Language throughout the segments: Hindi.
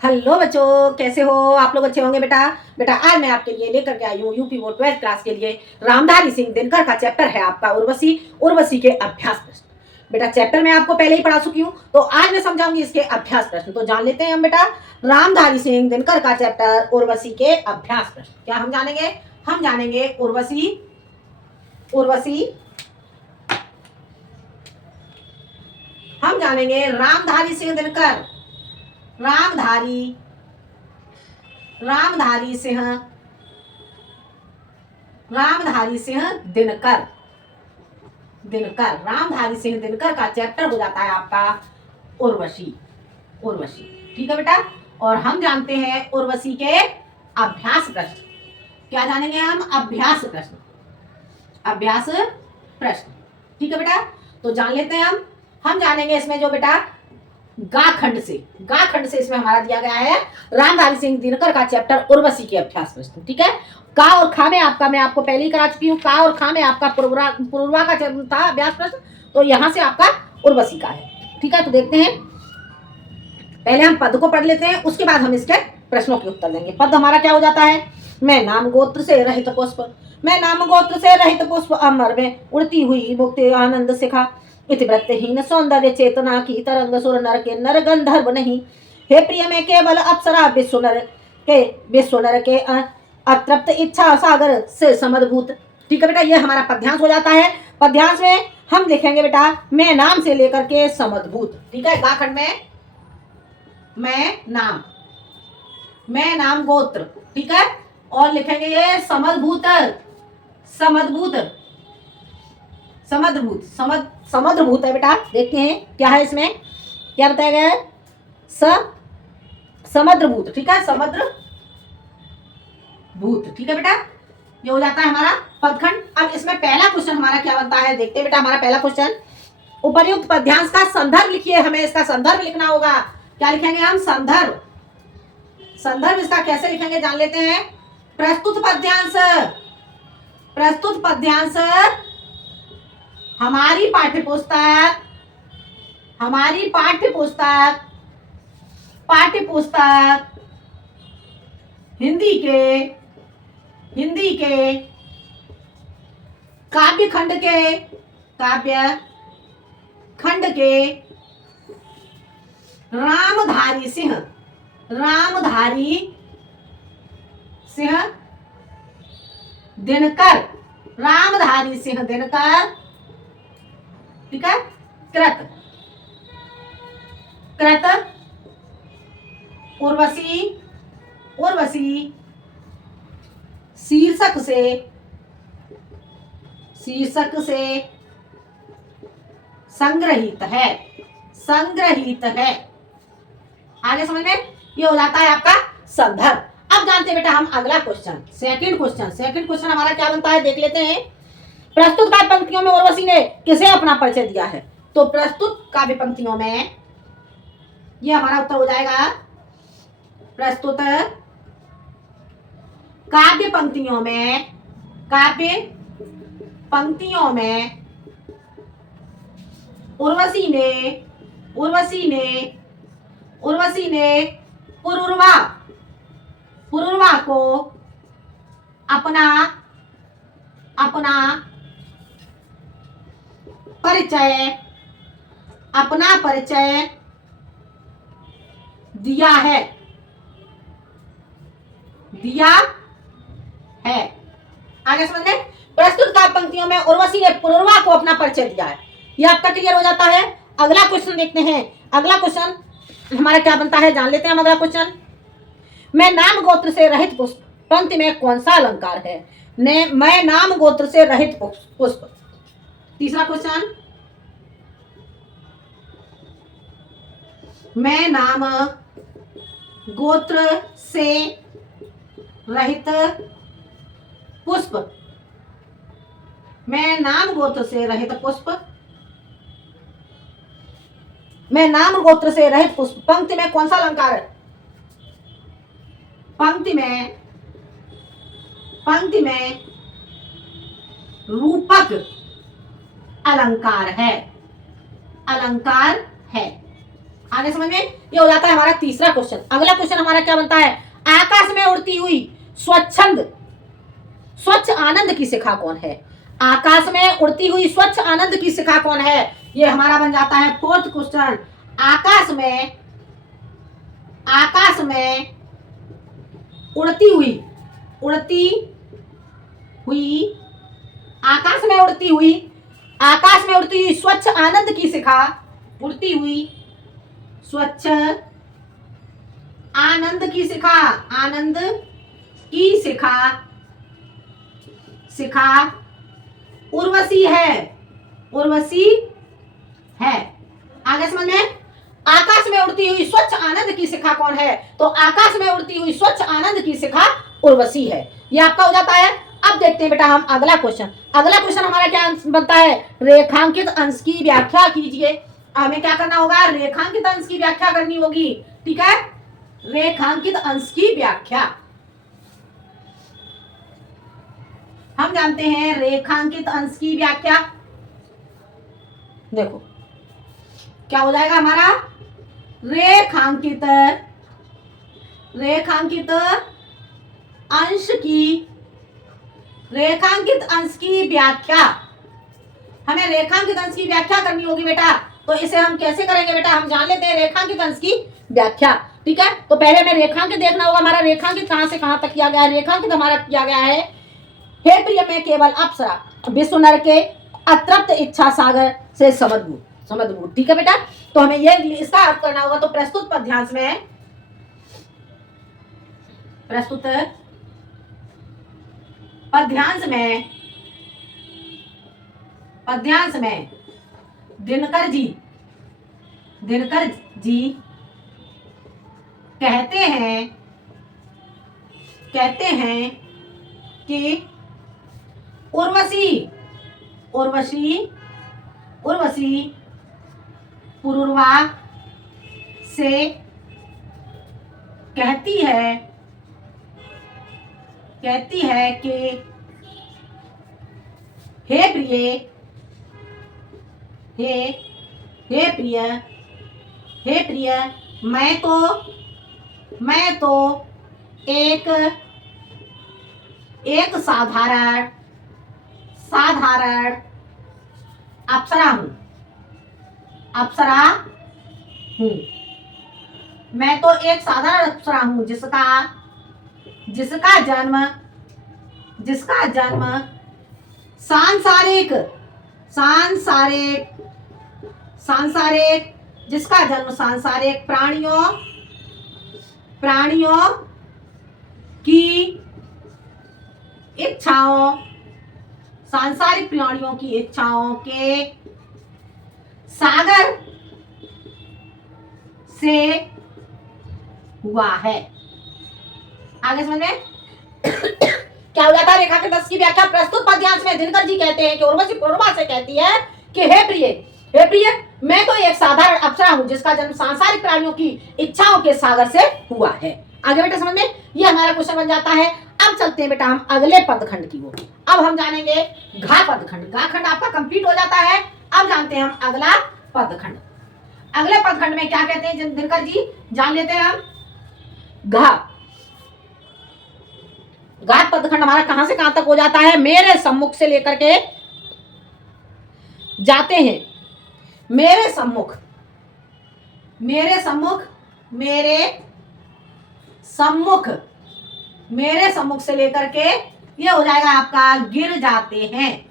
हेलो बच्चों, कैसे हो आप लोग? अच्छे होंगे बेटा। बेटा आज मैं आपके लिए लेकर के आई हूँ यूपी बोर्ड 12th क्लास के लिए रामधारी सिंह दिनकर का चैप्टर है आपका उर्वशी। उर्वशी के अभ्यास प्रश्न। बेटा चैप्टर मैं आपको पहले ही पढ़ा चुकी हूँ, तो आज मैं समझाऊंगी इसके अभ्यास प्रश्न। तो जान लेते हैं हम बेटा रामधारी सिंह दिनकर का चैप्टर उर्वशी के अभ्यास प्रश्न। क्या हम जानेंगे? हम जानेंगे उर्वशी। उर्वशी हम जानेंगे रामधारी सिंह दिनकर। रामधारी रामधारी सिंह रामधारी सिंह दिनकर। रामधारी सिंह दिनकर का चैप्टर हो जाता है आपका उर्वशी। ठीक है बेटा। और हम जानते हैं उर्वशी के अभ्यास प्रश्न। क्या जानेंगे हम? अभ्यास प्रश्न। ठीक है बेटा। तो जान लेते हैं हम जानेंगे इसमें जो बेटा गा खंड से इसमें हमारा दिया गया है रामधारी सिंह दिनकर का चैप्टर उर्वशी के अभ्यास प्रश्न। ठीक है। का और खा में आपका मैं आपको पहले ही करा चुकी हूँ। का और खा में आपका पूर्वा का था अभ्यास प्रश्न, तो यहाँ से आपका उर्वशी का है। ठीक है। तो देखते हैं, पहले हम पद को पढ़ लेते हैं, उसके बाद हम इसके प्रश्नों के उत्तर देंगे। पद हमारा क्या हो जाता है? मैं नाम गोत्र से रहित पुष्प अमर में उड़ती हुई मुक्ति आनंद सिखा इतिवृत्तहीन सौंदर्य चेतना की तरंग सुर नर के नर गंधर्व नहीं। हे प्रिय में केवल अप्सरा विश्व नर के अतृप्त इच्छा सागर से समदभूत। ठीक है बेटा, ये हमारा पद्यांश हो जाता है। पद्यांश में हम लिखेंगे बेटा मैं नाम से लेकर के समदभूत। ठीक है। गाखंड में मैं नाम गोत्र। ठीक है। और लिखेंगे ये समदभूत है बेटा। देखते हैं क्या है इसमें, क्या बताया गया है? समुद्रभूत। ठीक है। समुद्रभूत। ठीक है बेटा, ये हो जाता है हमारा पदखंड। अब इसमें पहला क्वेश्चन हमारा क्या बनता है, देखते हैं बेटा। हमारा पहला क्वेश्चन, उपर्युक्त पद्यांश का संदर्भ लिखिए। हमें इसका संदर्भ लिखना होगा। क्या लिखेंगे हम? संदर्भ इसका कैसे लिखेंगे जान लेते हैं। प्रस्तुत पद्यांश हमारी पाठ्य पुस्तक हिंदी के काव्य खंड के रामधारी सिंह दिनकर ठीक है, कृत उर्वशी शीर्षक से संग्रहित है। आगे समझ में? ये हो जाता है आपका संदर्भ। अब जानते हैं बेटा हम अगला क्वेश्चन, सेकंड क्वेश्चन हमारा क्या बनता है देख लेते हैं। प्रस्तुत काव्य पंक्तियों में उर्वशी ने किसे अपना परिचय दिया है? तो प्रस्तुत काव्य पंक्तियों में ये हमारा उत्तर हो जाएगा। प्रस्तुत काव्य पंक्तियों में उर्वशी ने पुरुरवा को अपना परिचय दिया है। आगे समझ में? प्रस्तुत काव्य पंक्तियों में उर्वशी ने पुरुरवा को अपना परिचय दिया है। यह आपका क्लियर हो जाता है। अगला क्वेश्चन देखते हैं। अगला क्वेश्चन हमारा क्या बनता है जान लेते हैं हम। अगला क्वेश्चन, मैं नाम गोत्र से रहित पुष्प पंक्ति में कौन सा अलंकार है? मैं नाम गोत्र से रहित पुष्प। तीसरा क्वेश्चन, मैं नाम गोत्र से रहित पुष्प मैं नाम गोत्र से रहित पुष्प पंक्ति में कौन सा अलंकार है? पंक्ति में रूपक अलंकार है। आगे समझ में? ये हो जाता है हमारा तीसरा क्वेश्चन। अगला क्वेश्चन हमारा क्या बनता है? आकाश में उड़ती हुई स्वच्छ आनंद की शिखा कौन है? आकाश में उड़ती हुई स्वच्छ आनंद की शिखा कौन है? ये हमारा बन जाता है फोर्थ क्वेश्चन। आकाश में उड़ती हुई आकाश में उड़ती हुई स्वच्छ आनंद की शिखा, उड़ती हुई स्वच्छ आनंद की शिखा उर्वशी है। आगे समझ में? आकाश में उड़ती हुई स्वच्छ आनंद की शिखा कौन है? तो आकाश में उड़ती हुई स्वच्छ आनंद की शिखा उर्वशी है। ये आपका हो जाता है। अब देखते हैं बेटा हम अगला क्वेश्चन। अगला क्वेश्चन हमारा क्या बनता है? रेखांकित अंश की व्याख्या कीजिए। हमें क्या करना होगा? रेखांकित अंश की व्याख्या करनी होगी। ठीक है, रेखांकित अंश की व्याख्या। हम जानते हैं रेखांकित अंश की व्याख्या। देखो क्या हो जाएगा हमारा? रेखांकित अंश की व्याख्या। हमें रेखांकित अंश की व्याख्या करनी होगी बेटा। तो इसे हम कैसे करेंगे बेटा? हम जान लेते हैं रेखांकित अंश की व्याख्या। ठीक है, तो पहले हमें रेखांकित देखना होगा। हमारा रेखांकित कहां से कहां तक किया गया है? रेखांकित हमारा किया गया है, हे प्रिय में केवल अप्सरा, विश्व नर के अतृप्त इच्छा सागर से समदभूत। ठीक है बेटा, तो हमें ये इसका अर्थ करना होगा। तो प्रस्तुत पद्यांश में दिनकर जी कहते हैं कि उर्वशी पुरुरवा से कहती है कि हे प्रिय, मैं तो एक साधारण अप्सरा हूँ। मैं तो एक साधारण अप्सरा हूँ जिसका जन्म सांसारिक प्राणियों की इच्छाओं के सागर से हुआ है। आगे समझ में? क्या हो जाता है? रेखांकित अंश की व्याख्या। प्रस्तुत पद्यांश में दिनकर जी कहते हैं कि उर्वशी पुरुरवा से कहती है कि हे प्रिय, मैं तो एक साधारण अप्सरा हूँ जिसका जन्म सांसारिक प्राणियों की इच्छाओं के सागर से हुआ है। आगे बेटा समझ में? ये हमारा क्वेश्चन बन जाता है। अब चलते हैं बेटा हम अगले पदखंड की ओर। अब हम जानेंगे घा पदखंड। घा खंड आपका कंप्लीट हो जाता है। अब जानते हैं हम अगला पदखंड। अगले पदखंड में क्या कहते हैं दिनकर जी? जान लेते हैं हम। घा पदखंड हमारा कहां से कहां तक हो जाता है? मेरे सम्मुख से लेकर के जाते हैं। मेरे सम्मुख से लेकर के ये हो जाएगा आपका गिर जाते हैं।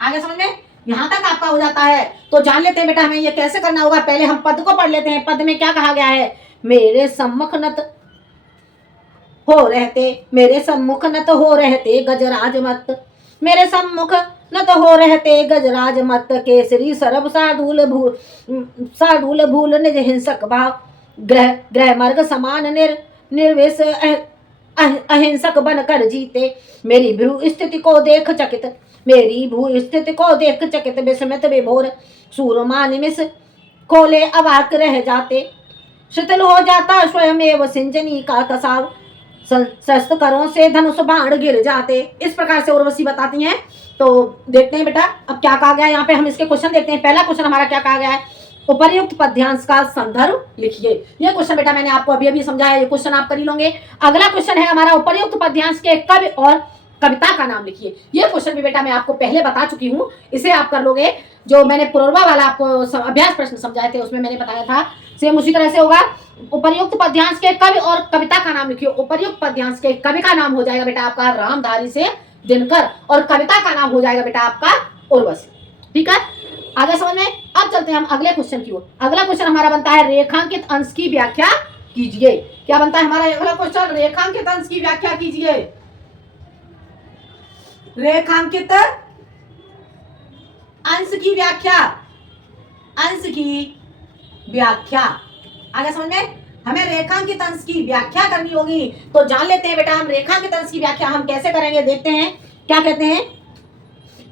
आगे समझ में? यहां तक आपका हो जाता है। तो जान लेते हैं बेटा हमें ये कैसे करना होगा। पहले हम पद को पढ़ लेते हैं। पद में क्या कहा गया है? मेरे सम्मुख नत हो रहते गजराज मत, मेरे सम्मुख न तो हो रहते गजराज मत, केसरी सरब शार्दूल भूल निज हिंसक भाव, ग्रह मर्ग समान निर्वेश अहिंसक बन कर जीते, मेरी भ्रू स्थिति को देख चकित विस्मित विभोर सूरमा निमिष खोले अवाक रह जाते, शिथिल हो जाता स्वयं एवं सिंचनी का कसाव, शस्त्र करों से धनुष बाण गिर जाते, इस प्रकार से उर्वशी बताती हैं। तो देखते हैं बेटा अब क्या कहा गया है यहाँ पे, हम इसके क्वेश्चन देखते हैं। पहला क्वेश्चन हमारा क्या कहा गया है, उपर्युक्त पद्यांश का संदर्भ लिखिए। ये क्वेश्चन बेटा मैंने आपको अभी अभी समझाया, ये क्वेश्चन आप कर ही लोगे। अगला क्वेश्चन है हमारा, उपर्युक्त पद्यांश के कवि और कविता का नाम लिखिए। ये क्वेश्चन भी बेटा मैं आपको पहले बता चुकी हूँ, इसे आप कर लोगे। जो मैंने पूर्वा वाला आपको अभ्यास प्रश्न समझाए थे उसमें मैंने बताया था, सेम उसी तरह से होगा। उपर्युक्त पद्यांश के कवि और कविता का नाम लिखिए। उपर्युक्त पद्यांश के कवि का नाम हो जाएगा बेटा आपका रामधारी से दिनकर, और कविता का नाम हो जाएगा बेटा आपका उर्वशी। ठीक है, आगे समझ में। अब चलते हैं हम अगले क्वेश्चन की ओर। अगला क्वेश्चन हमारा बनता है, रेखांकित अंश की व्याख्या कीजिए। क्या बनता है हमारा अगला क्वेश्चन, रेखांकित अंश की व्याख्या कीजिए। रेखांकित अंश की व्याख्या, अंश की व्याख्या। आगे समझ में, हमें रेखांकित अंश की व्याख्या करनी होगी। तो जान लेते हैं बेटा हम रेखांकित अंश की व्याख्या हम कैसे करेंगे, देखते हैं क्या कहते हैं।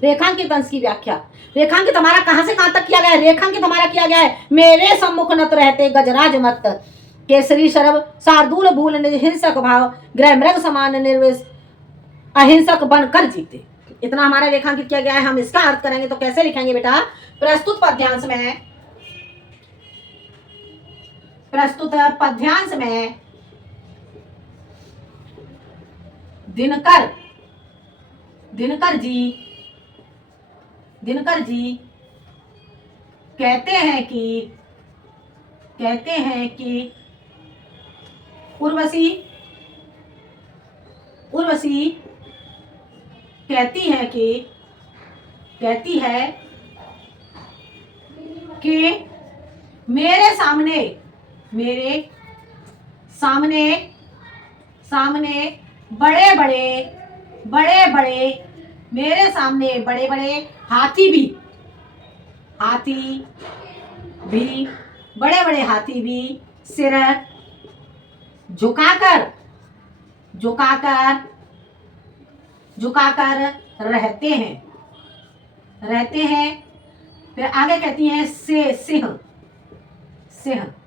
रेखांकित अंश की व्याख्या, रेखांकित हमारा कहां से कहां तक किया गया है, रेखांकित हमारा किया गया है, मेरे सम्मुख नत रहते गजराज मत, केसरी शरब शार्दूल भूल हिंसक भाव, गृह मृग समान निर्विष अहिंसक बनकर जीते। इतना हमारा रेखांकित किया गया है। हम इसका अर्थ करेंगे तो कैसे लिखेंगे बेटा, प्रस्तुत पद्यांश में, प्रस्तुत पद्यांश में दिनकर, दिनकर जी कहते हैं कि उर्वशी कहती है कि मेरे सामने बड़े बड़े मेरे सामने बड़े बड़े हाथी भी बड़े बड़े हाथी भी सिर झुकाकर रहते हैं। फिर आगे कहती हैं सिंह,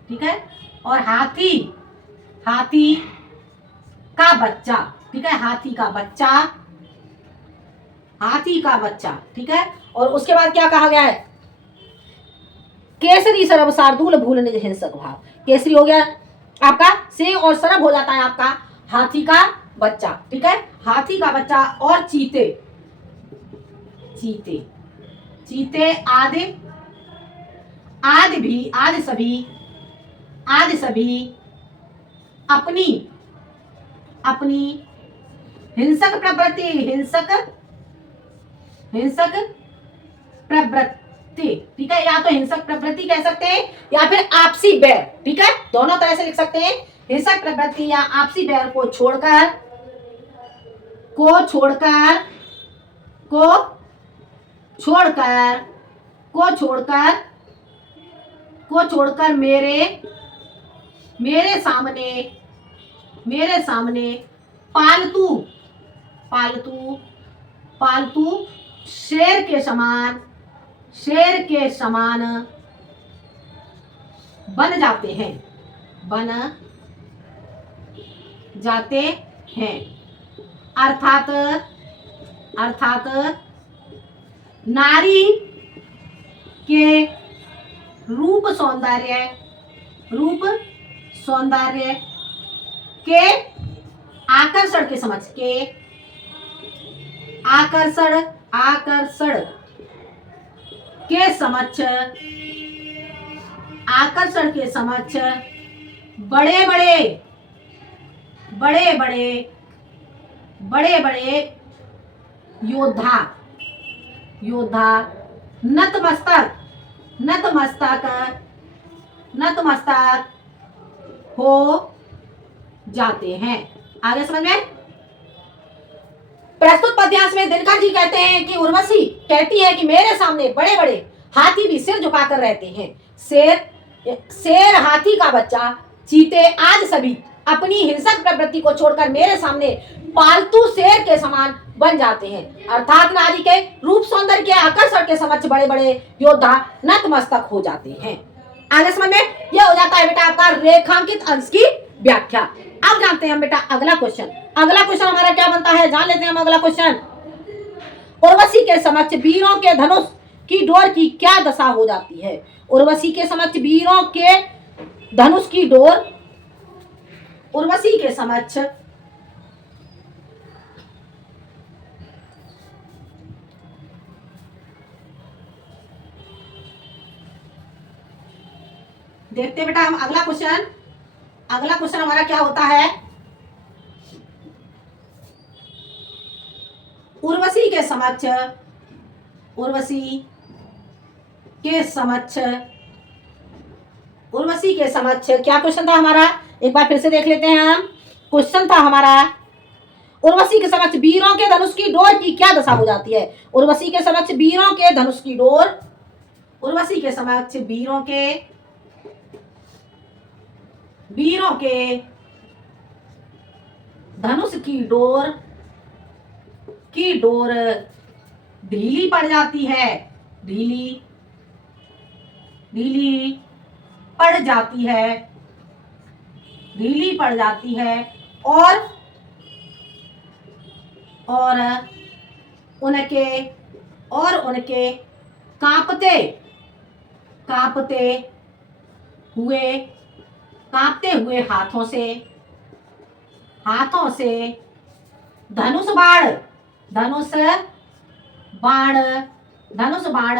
ठीक है, और हाथी का बच्चा, ठीक है, हाथी का बच्चा, ठीक है। और उसके बाद क्या कहा गया है, केसरी सरब शार्दूल भूल निज हिंसक भाव। केसरी हो गया आपका सिंह और सरब हो जाता है आपका हाथी का बच्चा, ठीक है, हाथी का बच्चा। और चीते आदि सभी अपनी हिंसक प्रवृत्ति, ठीक है, या तो हिंसक प्रवृत्ति कह सकते हैं या फिर आपसी बैर, ठीक है, दोनों तरह से लिख सकते हैं। हिंसक प्रवृत्ति या आपसी बैर को छोड़कर मेरे सामने पालतू शेर के समान बन जाते हैं। अर्थात नारी के रूप सौंदर्य के आकर्षण के समक्ष बड़े बड़े योद्धा नतमस्तक हो जाते हैं। आगे समझ में। प्रस्तुत पद्यांश में दिनकर जी कहते हैं कि उर्वशी कहती है कि मेरे सामने बड़े बड़े हाथी भी सिर झुकाकर रहते हैं। शेर हाथी का बच्चा, चीते आज सभी अपनी हिंसक प्रवृत्ति को छोड़कर मेरे सामने पालतू शेर के समान बन जाते हैं। अर्थात नारी के रूप सौंदर्य के आकर्षण के समक्ष बड़े बड़े योद्धा नतमस्तक हो जाते हैं। आगे समझ में। यह हो जाता है बेटा आपका रेखांकित अंश की व्याख्या। अब जानते हैं हम बेटा अगला क्वेश्चन। अगला क्वेश्चन हमारा क्या बनता है, जान लेते हैं हम अगला क्वेश्चन। उर्वशी के समक्ष वीरों के धनुष की डोर की क्या दशा हो जाती है? उर्वशी के समक्ष वीरों के धनुष की डोर, उर्वशी के समक्ष देखते बेटा हम अगला क्वेश्चन। अगला क्वेश्चन हमारा क्या होता है, उर्वशी के समक्ष, उर्वशी के समक्ष, उर्वशी के समक्ष क्या क्वेश्चन था हमारा, एक बार फिर से देख लेते हैं हम। क्वेश्चन था हमारा उर्वशी के समक्ष वीरों के धनुष की डोर की क्या दशा हो जाती है? उर्वशी के समक्ष वीरों के धनुष की डोर, उर्वशी के समक्ष वीरों के धनुष की डोर ढीली पड़ जाती है, ढीली पड़ जाती है, ढीली पड़ जाती है और उनके कांपते हुए हाथों से धनुष बाण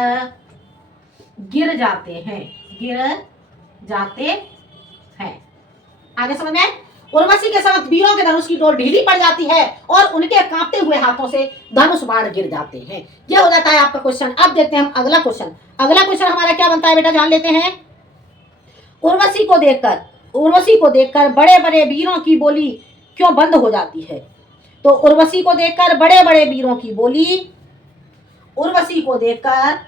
गिर जाते हैं। आगे समझ में? उर्वशी के समक्ष वीरों के धनुष की डोर ढीली पड़ जाती है और उनके कांपते हुए हाथों से धनुष बाण गिर जाते हैं। यह हो जाता है आपका क्वेश्चन। अब देखते हैं हम अगला क्वेश्चन। अगला क्वेश्चन हमारा क्या बनता है बेटा, जान लेते हैं। उर्वशी को देखकर बड़े बड़े वीरों की बोली क्यों बंद हो जाती है? तो उर्वशी को देखकर बड़े बड़े वीरों की बोली, उर्वशी को देखकर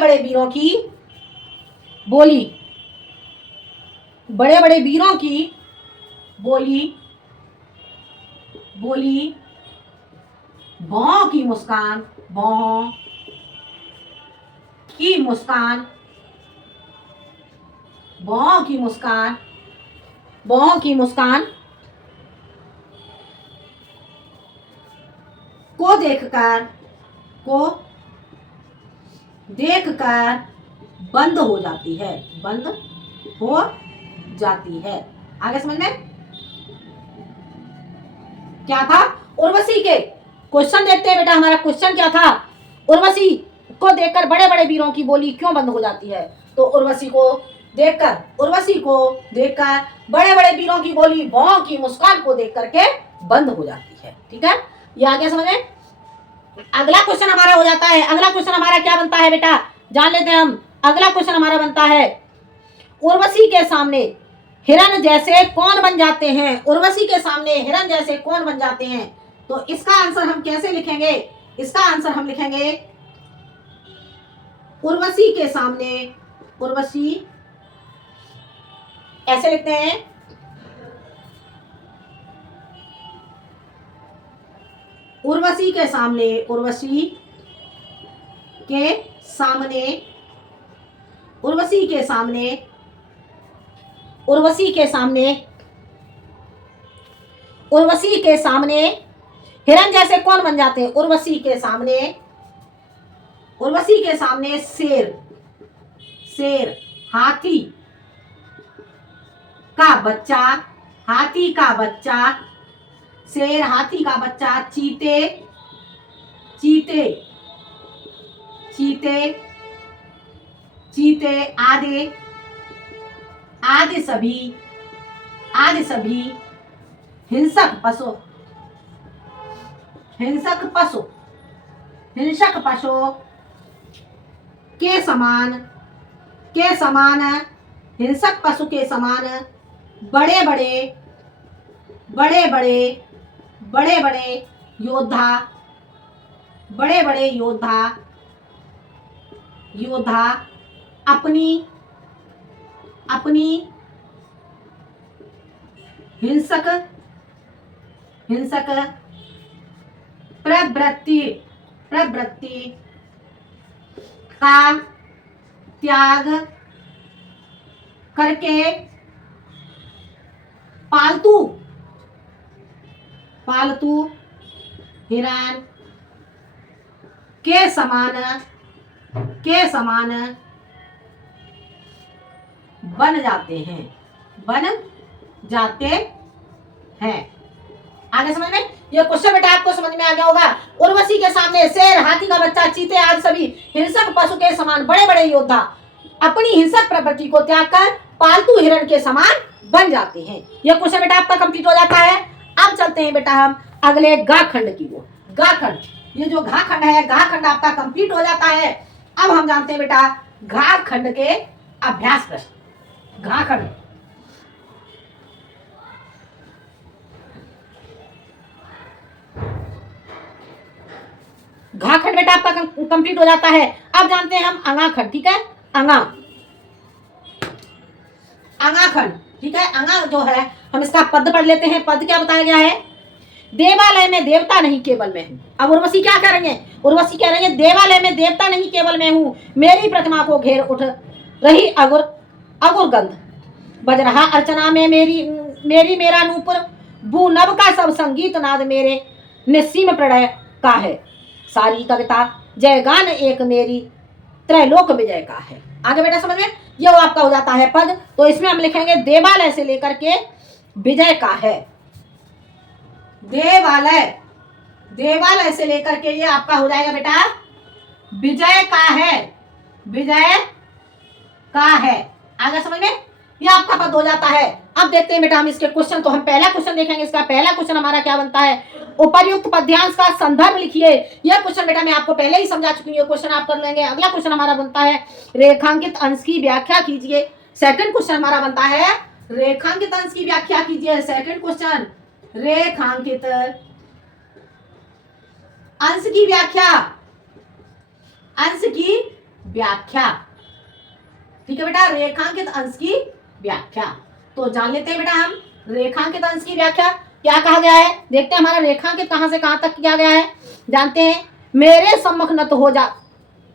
बड़े वीरों की बोली, बड़े बड़े वीरों की बोली भौं की मुस्कान को देखकर बंद हो जाती है। आगे समझ में? क्या था? उर्वशी के क्वेश्चन देखते हैं बेटा, हमारा क्वेश्चन क्या था? उर्वशी को देखकर बड़े बड़े वीरों की बोली क्यों बंद हो जाती है? तो उर्वशी को देखकर बड़े बड़े वीरों की बोली भौं की मुस्कान को देख करके बंद हो जाती है। ठीक है, ये आ गया समझ में? अगला क्वेश्चन हमारा हो जाता है। अगला क्वेश्चन हमारा क्या बनता है बेटा, जान लेते हैं हम। अगला क्वेश्चन हमारा बनता है उर्वशी के सामने हिरण जैसे कौन बन जाते हैं? उर्वशी के सामने हिरण जैसे कौन बन जाते हैं? तो इसका आंसर हम कैसे लिखेंगे? इसका आंसर हम लिखेंगे उर्वशी के सामने, उर्वशी ऐसे लिखते हैं, उर्वशी के सामने, उर्वशी के सामने हिरण जैसे कौन बन जाते हैं? उर्वशी के सामने शेर, हाथी का बच्चा, चीते आदि सभी हिंसक पशु के समान हिंसक पशु के समान बड़े बड़े योद्धा योद्धा अपनी अपनी हिंसक प्रवृत्ति का त्याग करके पालतू हिरण के समान बन जाते हैं। आगे समझ में? ये क्वेश्चन बेटा आपको समझ में आ गया होगा। उर्वशी के सामने शेर, हाथी का बच्चा, चीते आदि सभी हिंसक पशु के समान बड़े बड़े योद्धा अपनी हिंसक प्रवृत्ति को त्याग कर पालतू हिरण के समान बन जाते हैं। यह क्वेश्चन बेटा आपका कंप्लीट हो जाता है। अब चलते हैं बेटा हम अगले गा खंड की ओर। गा खंड, ये जो घा खंड है, घा खंड आपका कंप्लीट हो जाता है। अब हम जानते हैं बेटा घा खंड के अभ्यास प्रश्न। घा खंड, घा खंड बेटा आपका कंप्लीट हो जाता है। अब जानते हैं हम अंगा खंड। ठीक है, अंगा खंड। ठीक है, अंगा जो है हम इसका पद पढ़ लेते हैं। पद क्या बताया गया है? देवालय में देवता नहीं केवल मैं हूँ। अब उर्वशी क्या कह रही है? उर्वशी कह रही है देवालय में देवता नहीं केवल मैं हूँ, मेरी प्रतिमा को घेर उठ रही अगुर गंध, बज रहा अर्चना में मेरी मेरा नूपुर, भूनभ का सब संगीत नाद मेरे निस्सीम प्रणय का है, सारी कविता जय गान एक मेरी त्रैलोक विजय का है। आगे बेटा समझ में? ये आपका हो जाता है पद। तो इसमें हम लिखेंगे देवालय से लेकर के विजय का है। देवालय से लेकर के ये आपका हो जाएगा बेटा विजय का है। आगे समझ में? ये आपका पद हो जाता है। अब देखते हैं बेटा हम इसके क्वेश्चन को। हम पहला क्वेश्चन देखेंगे। इसका पहला क्वेश्चन हमारा क्या बनता है? उपर्युक्त पद्यांश का संदर्भ लिखिए। यह क्वेश्चन बेटा मैं आपको पहले ही समझा चुकी हूँ, क्वेश्चन आप कर लेंगे। अगला क्वेश्चन हमारा बनता है रेखांकित अंश की व्याख्या कीजिए। सेकंड क्वेश्चन हमारा बनता है रेखांकित अंश की व्याख्या कीजिए। सेकंड क्वेश्चन रेखांकित अंश की व्याख्या। ठीक है बेटा, रेखांकित अंश की व्याख्या। तो जान लेते हैं बेटा हम रेखांकित अंश की व्याख्या क्या कहा गया है। देखते हैं हमारा रेखांकित कहां से कहां तक किया गया है। जानते हैं मेरे सम्मुख न तो हो जा।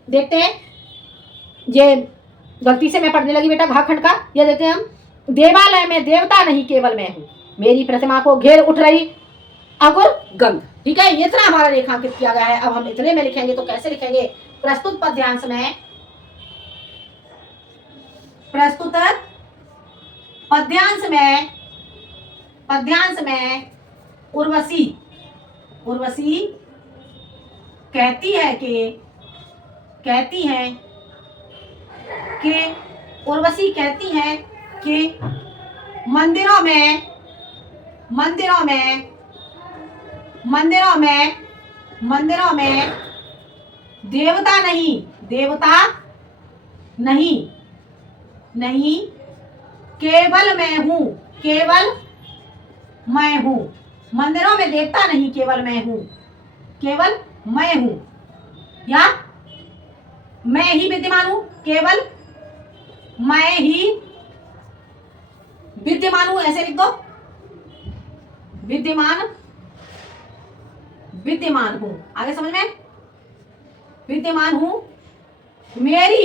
देखते हैं, ये गलती से मैं पढ़ने लगी बेटा घाखंड का। ये देखते हैं हम देवालय में देवता नहीं केवल मैं हूं, मेरी प्रतिमा को घेर उठ रही अगुर गंध। ठीक है, ये इतना हमारा रेखांकित किया गया है। अब हम इतने में लिखेंगे तो कैसे लिखेंगे? प्रस्तुत पद्यांश में उर्वशी कहती है कि मंदिरों में देवता नहीं केवल मैं हूँ। मंदिरों में देवता नहीं केवल मैं हूँ, या मैं ही विद्यमान हूँ, केवल मैं ही विद्यमान हूँ। ऐसे लिख दो, विद्यमान हूँ। आगे समझ में? विद्यमान हूँ, मेरी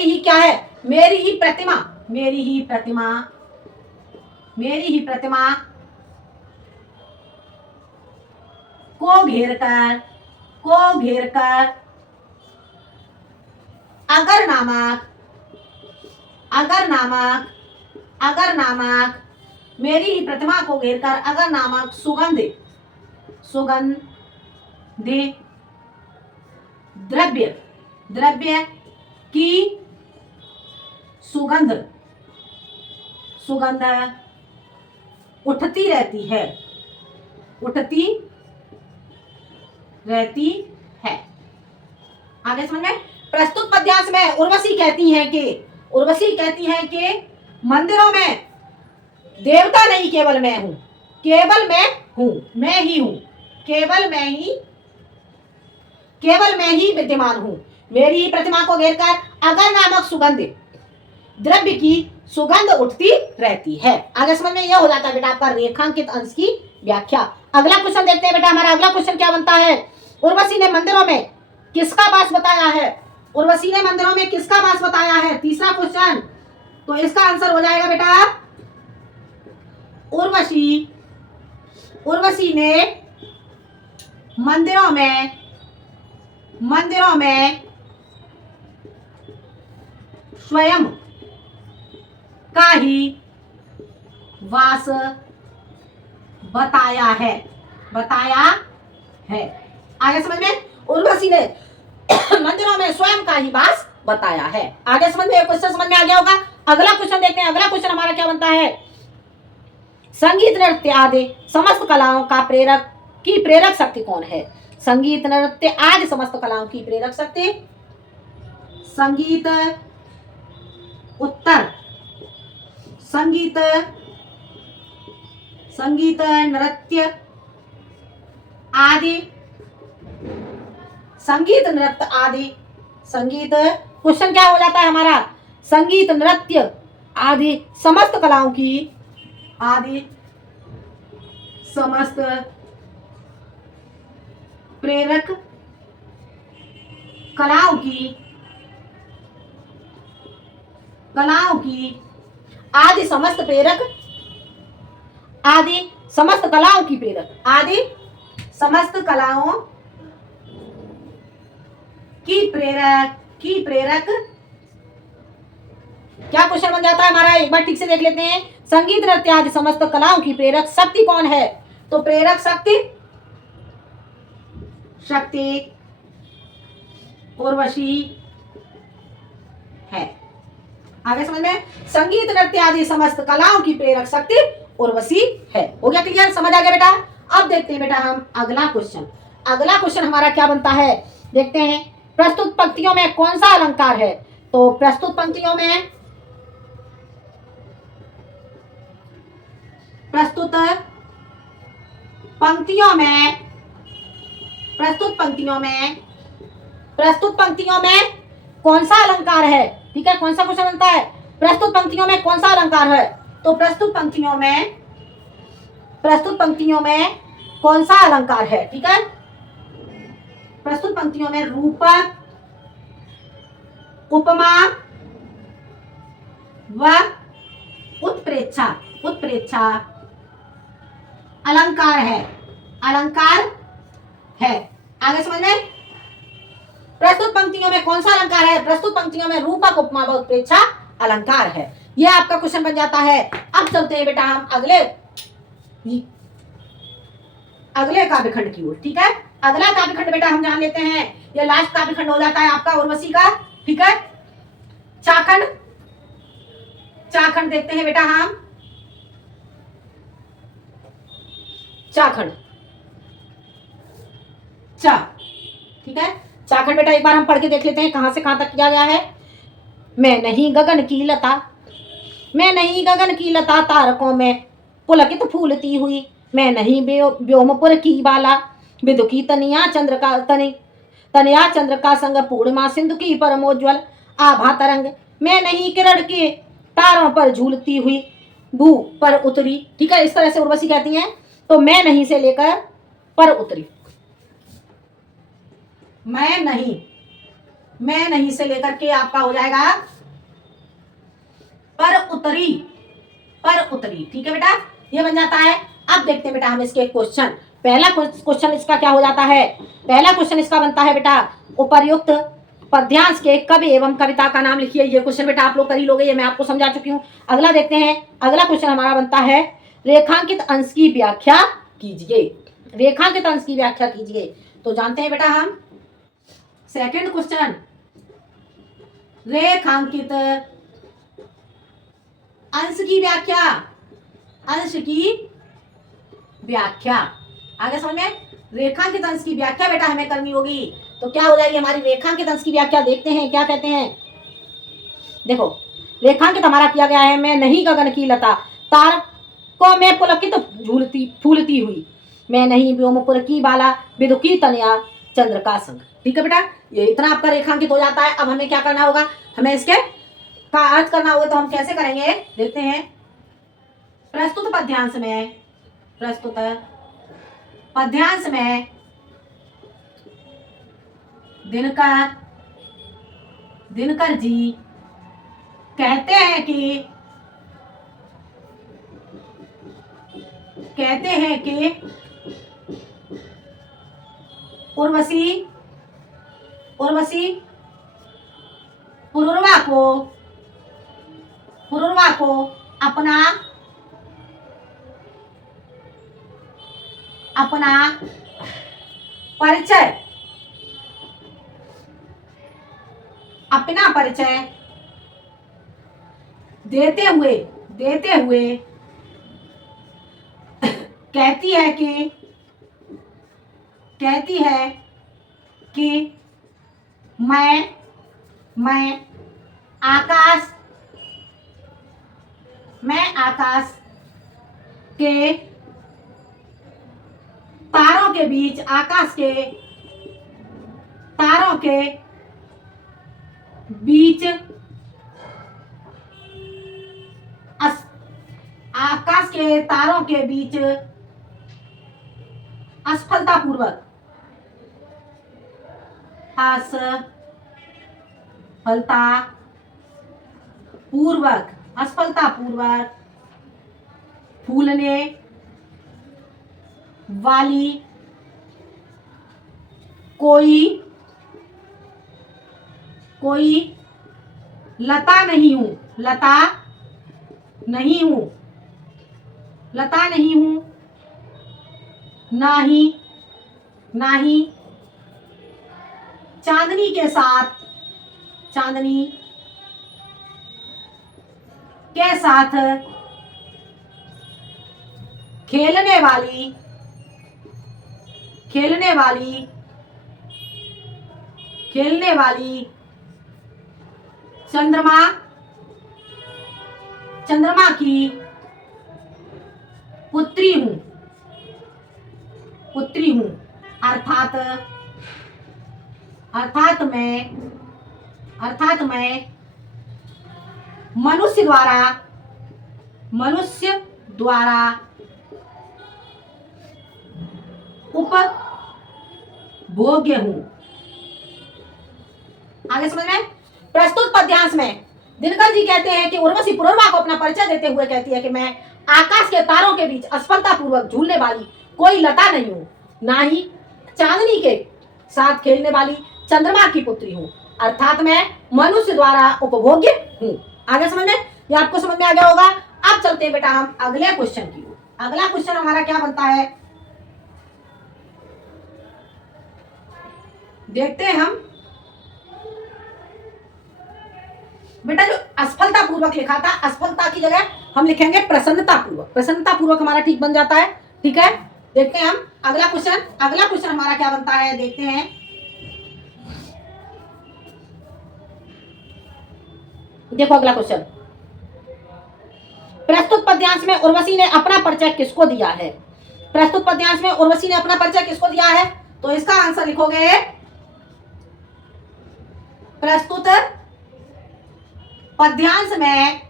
ही क्या है? मेरी ही प्रतिमा को घेर कर अगर नामक मेरी ही प्रतिमा को घेर कर अगर नामक सुगंध द्रव्य की सुगंध उठती रहती है। आगे समझ में? प्रस्तुत पद्यांश में उर्वशी कहती है कि मंदिरों में देवता नहीं केवल मैं हूं, केवल मैं हूं, मैं ही हूं, केवल मैं ही विद्यमान हूं, मेरी ही प्रतिमा को घेरकर अगर नामक सुगंध द्रव्य की सुगंध उठती रहती है। आगे समझ में यह हो जाता है बेटा आपका रेखांकित अंश की व्याख्या। अगला क्वेश्चन देखते हैं बेटा, हमारा अगला क्वेश्चन क्या बनता है? उर्वशी ने मंदिरों में किसका वास बताया है? उर्वशी ने मंदिरों में किसका वास बताया है? तीसरा क्वेश्चन, तो इसका आंसर हो जाएगा बेटा उर्वशी ने मंदिरों में स्वयं का ही वास बताया है। आगे समझ में, उर्वशी ने मंदिरों में स्वयं का ही वास बताया है। आगे समझ में, क्वेश्चन समझ में आ गया होगा। अगला क्वेश्चन देखते हैं। अगला क्वेश्चन हमारा क्या बनता है? संगीत नृत्य आदि समस्त कलाओं का प्रेरक शक्ति कौन है? संगीत नृत्य आदि समस्त कलाओं की प्रेरक शक्ति, संगीत नृत्य आदि क्वेश्चन क्या हो जाता है हमारा? संगीत नृत्य आदि समस्त कलाओं की समस्त प्रेरक कलाओं की समस्त कलाओं की प्रेरक क्या क्वेश्चन बन जाता है हमारा? एक बार ठीक से देख लेते हैं। संगीत नृत्य आदि समस्त कलाओं की प्रेरक शक्ति कौन है? तो प्रेरक शक्ति उर्वशी है। आगे समझ में, संगीत नृत्य आदि समस्त कलाओं की प्रेरक शक्ति उर्वशी है। हो गया क्लियर? समझ आ गया बेटा? अब देखते हैं बेटा हम अगला क्वेश्चन हमारा क्या बनता है, देखते हैं। प्रस्तुत पंक्तियों में कौन सा अलंकार है? तो प्रस्तुत पंक्तियों में कौन सा अलंकार है? ठीक है, कौन सा क्वेश्चन बनता है? प्रस्तुत पंक्तियों में कौन सा अलंकार है? तो प्रस्तुत पंक्तियों में कौन सा अलंकार है? ठीक है, प्रस्तुत पंक्तियों में रूपक, उपमा व उत्प्रेक्षा अलंकार है। आगे समझ में, प्रस्तुत पंक्तियों में कौन सा अलंकार है? प्रस्तुत पंक्तियों में रूपक, उपमा व उत्प्रेक्षा अलंकार है। यह आपका क्वेश्चन बन जाता है। अब चलते हैं बेटा हम अगले काव्यखंड की ओर। ठीक है, अगला काव्यखंड बेटा हम जान लेते हैं। यह लास्ट काव्यखंड हो जाता है आपका उर्वशी का। ठीक है, चाखंड देखते हैं बेटा हम। चाखंड ठीक है, चाखंड बेटा एक बार हम पढ़ के देख लेते हैं कहां से कहां तक किया गया है। मैं नहीं गगन की लता तारकों में पुलकित फूलती हुई, मैं नहीं व्योमपुर की बाला विदु की तनिया चंद्र का संग पूर्णिमा सिंधु की परमोज्वल आभा तरंग, मैं नहीं किरण के तारों पर झूलती हुई भू पर उतरी। ठीक है, इस तरह से उर्वशी कहती हैं। तो मैं नहीं से लेकर पर उतरी, मैं नहीं से लेकर के आपका हो जाएगा पर उतरी। ठीक है बेटा, ये बन जाता है। अब देखते हैं बेटा हम इसके क्वेश्चन। पहला क्वेश्चन इसका क्या हो जाता है? पहला क्वेश्चन इसका बनता है बेटा, उपर्युक्त पद्यांश के कवि एवं कविता का नाम लिखिए। ये क्वेश्चन बेटा आप लोग कर ही लोगे, ये मैं आपको समझा चुकी हूँ। अगला देखते हैं, अगला क्वेश्चन हमारा बनता है, रेखांकित अंश की व्याख्या कीजिए। तो जानते हैं बेटा हम सेकंड क्वेश्चन, रेखांकित अंश की व्याख्या। आगे समझ में, रेखांकित अंश की व्याख्या बेटा हमें करनी होगी। तो क्या हो जाएगी हमारी रेखांकित अंश की व्याख्या? देखते हैं क्या कहते हैं। देखो, रेखांकित हमारा किया गया है, मैं नहीं गगन की लता तारकों में पुलकित फूलती हुई, मैं नहीं व्योमपुर की बाला विदुकी तनया चंद्र का संग। ठीक है बेटा, ये इतना आपका रेखांकित हो जाता है। अब हमें क्या करना होगा, हमें इसके का अर्थ करना होगा। तो हम कैसे करेंगे देखते हैं। प्रस्तुत पद्यांश में, प्रस्तुत पद्यांश में दिनकर जी कहते हैं कि उर्वशी पुरुरवा को अपना परिचय देते हुए कहती है कि मैं आकाश के तारों के बीच, आकाश के तारों के बीच आकाश के तारों के बीच असफलतापूर्वक फूलने वाली कोई लता नहीं हूं, ना ही चांदनी के साथ खेलने वाली चंद्रमा की पुत्री हूं। अर्थात मैं मनुष्य द्वारा उपभोग्य हूं। आगे समझ में। प्रस्तुत पद्यांश में दिनकर जी कहते हैं कि उर्वशी पुरुरवा को अपना परिचय देते हुए कहती है कि मैं आकाश के तारों के बीच असफलतापूर्वक झूलने वाली कोई लता नहीं हूं, ना ही चांदनी के साथ खेलने वाली चंद्रमा की पुत्री हूं, अर्थात मैं मनुष्य द्वारा उपभोग्य हूं। आगे समझ में, ये आपको समझ में आ गया होगा। अब चलते हैं बेटा हम अगले क्वेश्चन की ओर। अगला क्वेश्चन हमारा क्या बनता है, देखते हैं हम। बेटा जो असफलता पूर्वक लिखा था, असफलता की जगह हम लिखेंगे प्रसन्नता पूर्वक। प्रसन्नता पूर्वक हमारा ठीक बन जाता है। ठीक है, देखते हैं हम अगला क्वेश्चन। अगला क्वेश्चन हमारा क्या बनता है, देखते हैं। देखो अगला क्वेश्चन, प्रस्तुत पद्यांश में उर्वशी ने अपना परिचय किसको दिया है। प्रस्तुत पद्यांश में उर्वशी ने अपना परिचय किसको दिया है, तो इसका आंसर लिखोगे प्रस्तुत पद्यांश में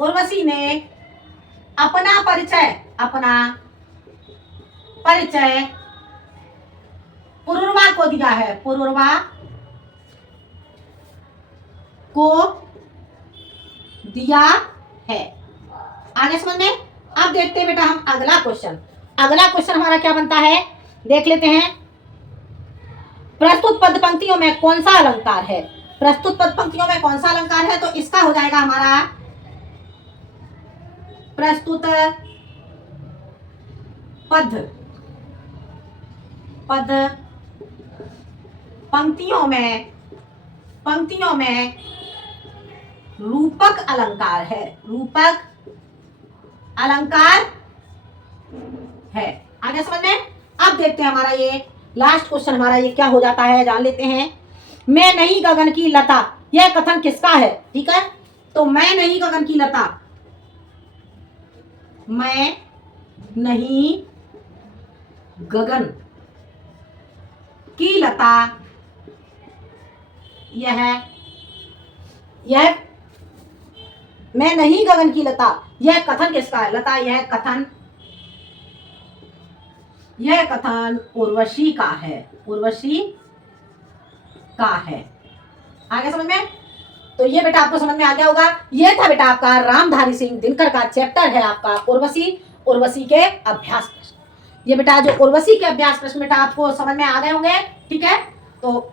उर्वशी ने अपना परिचय पुरुरवा को दिया है। पुरुरवा को दिया है। आगे समझ में। अब देखते हैं बेटा हम अगला क्वेश्चन। अगला क्वेश्चन हमारा क्या बनता है, देख लेते हैं। प्रस्तुत पद पंक्तियों में कौन सा अलंकार है। प्रस्तुत पद पंक्तियों में कौन सा अलंकार है, तो इसका हो जाएगा हमारा प्रस्तुत पद पंक्तियों में रूपक अलंकार है। रूपक अलंकार है। आगे समझ में। अब देखते हैं हमारा ये लास्ट क्वेश्चन हमारा ये क्या हो जाता है, जान लेते हैं। मैं नहीं गगन की लता, यह कथन किसका है। ठीक है, तो मैं नहीं गगन की लता, मैं नहीं गगन की लता, यह मैं नहीं गगन की लता, यह कथन किसका है लता, यह कथन उर्वशी का है, उर्वशी का है। आगे समझ में? तो ये बेटा आपको समझ में आ गया होगा। ये था बेटा आपका रामधारी सिंह दिनकर का चैप्टर है आपका उर्वशी के अभ्यास प्रश्न। ये बेटा जो उर्वशी के अभ्यास प्रश्न बेटा आपको समझ में आ गए होंगे, ठीक है। तो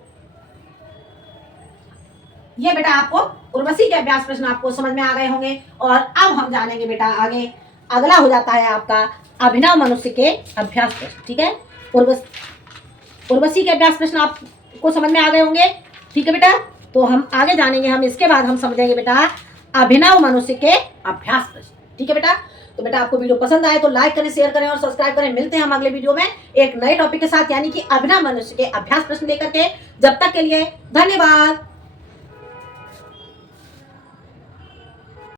ये बेटा आपको उर्वशी के अभ्यास प्रश्न आपको समझ में आ गए होंगे। और अब हम जानेंगे बेटा आगे, अगला हो जाता है आपका अभिनव मनुष्य के अभ्यास प्रश्न, ठीक है। उर्वशी के अभ्यास प्रश्न आपको समझ में आ गए होंगे, ठीक है बेटा। तो हम आगे जानेंगे, हम इसके बाद हम समझेंगे बेटा अभिनव मनुष्य के अभ्यास प्रश्न, ठीक है बेटा। तो बेटा आपको वीडियो पसंद आए तो लाइक करें, शेयर करें और सब्सक्राइब करें। मिलते हैं हम अगले वीडियो में एक नए टॉपिक के साथ, यानी कि अभिनव मनुष्य के अभ्यास प्रश्न लेकर के। जब तक के लिए धन्यवाद।